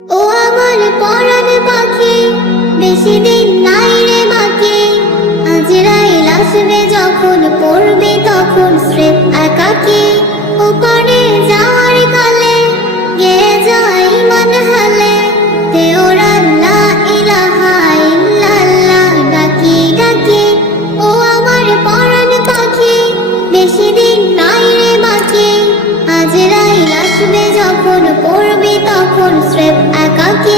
ও আমার পরাণ পাখি, বেশি দিন নাই রে বাকি আজরাইল আসবে যখন পড়বে তখন স্রেফ একাকি। ওপারে যাওয়ার কালে গে যাই মন হালে তেওরান লা ইলাহা ইল্লাল্লাহ ও আমার পরাণ পাখি, বেশি দিন বাকি আজরাইল আসবে যখন পড়বে তখন শ্রে একাকি